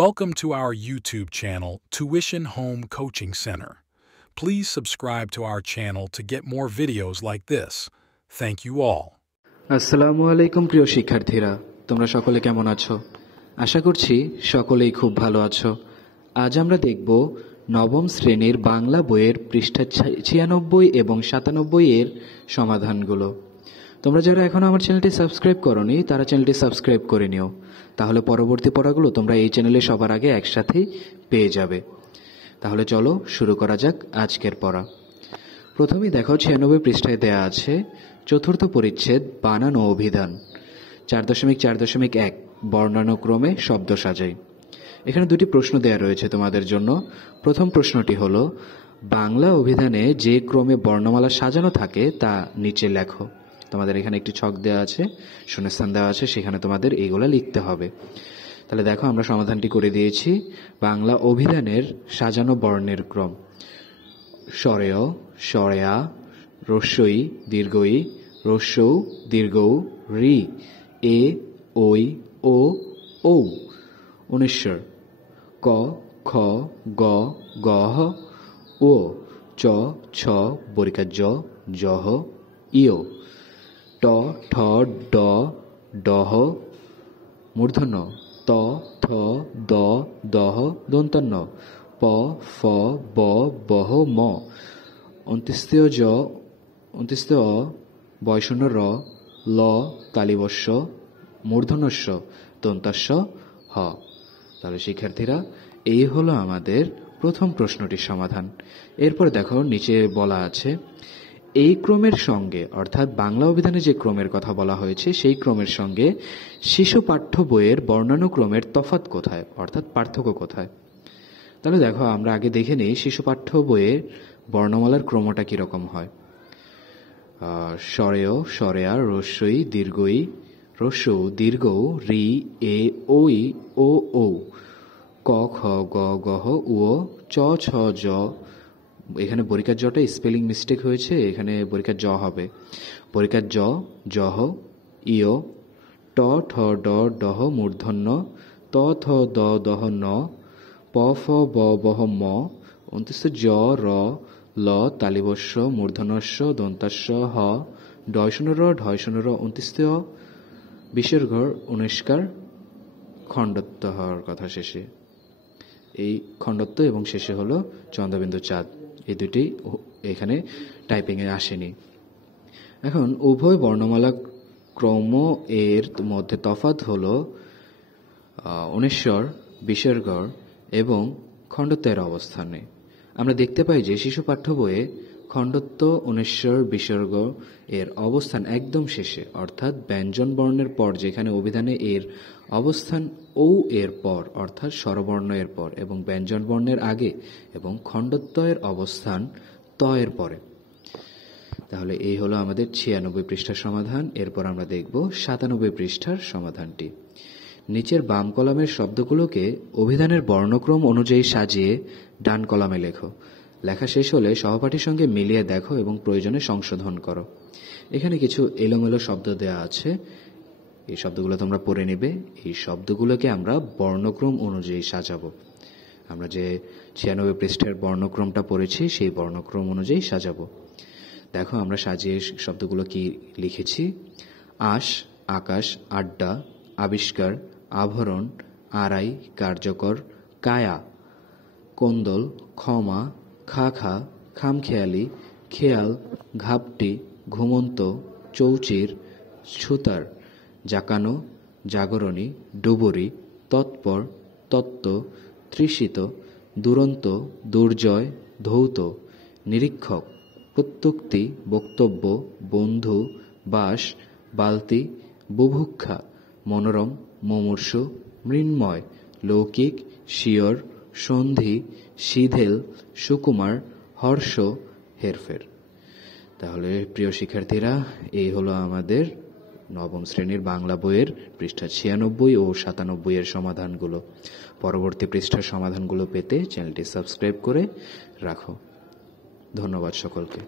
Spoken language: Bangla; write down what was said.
Welcome to our YouTube channel, Tuition Home Coaching Center. Please subscribe to our channel to get more videos like this. Thank you all. আসসালামু আলাইকুম প্রিয় শিক্ষার্থীরা, তোমরা সকলে কেমন আছো? আশা করছি সকলেই খুব ভালো আছো। আজ আমরা দেখব নবম শ্রেণীর বাংলা বইয়ের পৃষ্ঠা 96 এবং 97 এর সমাধানগুলো। তোমরা যারা এখনো আমার চ্যানেলটি সাবস্ক্রাইব করোনি তারা চ্যানেলটি সাবস্ক্রাইব করে নিও, তাহলে পরবর্তী পড়াগুলো তোমরা এই চ্যানেলে সবার আগে একসাথেই পেয়ে যাবে। তাহলে চলো শুরু করা যাক আজকের পড়া। প্রথমেই দেখো 96 পৃষ্ঠায় দেয়া আছে চতুর্থ পরিচ্ছেদ বানান ও অভিধান 4.4.1 বর্ণানুক্রমে শব্দ সাজাই। এখানে দুটি প্রশ্ন দেয়া রয়েছে তোমাদের জন্য। প্রথম প্রশ্নটি হলো বাংলা অভিধানে যে ক্রমে বর্ণমালা সাজানো থাকে তা নিচে লেখো। তোমাদের এখানে একটি ছক দেওয়া আছে, শূন্যস্থান দেওয়া আছে, সেখানে তোমাদের এইগুলা লিখতে হবে। তাহলে দেখো আমরা সমাধানটি করে দিয়েছি। বাংলা অভিধানের সাজানো বর্ণের ক্রম: স্বরেয়, স্বরেয়া, রস্যই, দীর্ঘই, রস্যৌ, দীর্ঘৌ, রি, এ, ওই, ও, ঔ। অনুস্বর: ক, খ, গ, গহ, ও, চ, ছ, বরিকার জ, জহ, ইয়। ট, ঠ, ড, ডহ, মূর্ধন্য ত, থ, দ, দহ, দন্তান্ন প, ফ, ব, বহ, ম। অন্ত্যেষ্টিয় জ, অন্ত্যেষ্টিয় অ, বয়শূন্য র, ল, তালিবস্য, মূর্ধন্যস্য, দন্তাস্য, হ। তাহলে শিক্ষার্থীরা, এই হলো আমাদের প্রথম প্রশ্নটির সমাধান। এরপর দেখো নিচে বলা আছে এই ক্রমের সঙ্গে, অর্থাৎ বাংলা অভিধানে যে ক্রমের কথা বলা হয়েছে সেই ক্রমের সঙ্গে শিশু পাঠ্য বইয়ের বর্ণানুক্রমের তফাৎ কোথায়, অর্থাৎ পার্থক্য কোথায়। তাহলে দেখো আমরা আগে দেখে নিই শিশু পাঠ্য বইয়ের বর্ণমালার ক্রমটা কিরকম হয়। স্বরেয়, স্বরেয়া, রস্যই, দীর্ঘই, রস্যৌ, দীর্ঘৌ, রি, এ, ওই, ও, ঔ। ক, খ, গ, গহ, উ, চ, ছ, জ। এখানে বরিকার জটা স্পেলিং মিস্টেক হয়েছে, এখানে বরিকার জ হবে। বরিকার জ, জহ, ইয়। ট, ঠ, ড, ডহ, মূর্ধন্য ত, থ, দ, দহ, ন। প, ফ, ব, বহ, ম। অন্ত্যেষ্ঠ জ, র, ল, তালিবস্য, মূর্ধন্যস্য, দন্তাস্য, হ। ডয়শূন্য র, ঢয়শূন্য র, অন্ত্যেষ্ঠ অ, বিসর্গ, অনুষ্কার, খণ্ডত্ব হওয়ার কথা শেষে। এই খণ্ডত্ব এবং শেষে হলো চন্দ্রবিন্দু চাঁদ। এই দুটি এখানে টাইপিংয়ে আসেনি। এখন উভয় বর্ণমালা ক্রম এর মধ্যে তফাৎ হলো অনুস্বর, বিসর্গ এবং খণ্ডত্বের অবস্থানে। আমরা দেখতে পাই যে শিশু পাঠ্য বইয়ে খণ্ডত্ব, অনুস্বর, বিসর্গ এর অবস্থান একদম শেষে, অর্থাৎ ব্যঞ্জন বর্ণের পর, যেখানে অভিধানে এর অবস্থান ঔ এর পর, অর্থাৎ স্বরবর্ণ এর পর, এবং ব্যঞ্জন বর্ণের আগে, এবং খণ্ডত্বের অবস্থান ত এর পরে। তাহলে এই হলো আমাদের 96 পৃষ্ঠার সমাধান। এরপর আমরা দেখব 97 পৃষ্ঠার সমাধানটি। নিচের বাম কলামের শব্দগুলোকে অভিধানের বর্ণক্রম অনুযায়ী সাজিয়ে ডান কলামে লেখো। লেখা শেষ হলে সহপাঠীর সঙ্গে মিলিয়ে দেখো এবং প্রয়োজনে সংশোধন করো। এখানে কিছু এলোমেলো শব্দ দেয়া আছে, এই শব্দগুলো তোমরা পড়ে নেবে। এই শব্দগুলোকে আমরা বর্ণক্রম অনুযায়ী সাজাবো। আমরা যে 96 পৃষ্ঠার বর্ণক্রমটা পড়েছি সেই বর্ণক্রম অনুযায়ী সাজাবো। দেখো আমরা সাজিয়ে শব্দগুলো কি লিখেছি। আশ, আকাশ, আড্ডা, আবিষ্কার, আভরণ, আড়াই, কার্যকর, কায়া, কোন্দল, ক্ষমা, খাখা, খামখেয়ালি, খেয়াল, ঘাপটি, ঘুমন্ত, চৌচির, ছুতার, জাকানো, জাগরণী, ডুবুরি, তৎপর, তত্ত্ব, তৃষিত, দুরন্ত, দুর্জয়, ধৌত, নিরীক্ষক, প্রত্যুক্তি, বক্তব্য, বন্ধু, বাস, বালতি, বুভুক্ষা, মনোরম, মুমূর্ষু, মৃন্ময়, লৌকিক, শিয়র, সন্ধি, শিথিল, সুকুমার, হর্ষ, হেরফের। তাহলে প্রিয় শিক্ষার্থীরা, এই হলো আমাদের নবম শ্রেণীর বাংলা বইয়ের পৃষ্ঠা 96 ও 97 এর সমাধানগুলো। পরবর্তী পৃষ্ঠার সমাধানগুলো পেতে চ্যানেলটি সাবস্ক্রাইব করে রাখো। ধন্যবাদ সকলকে।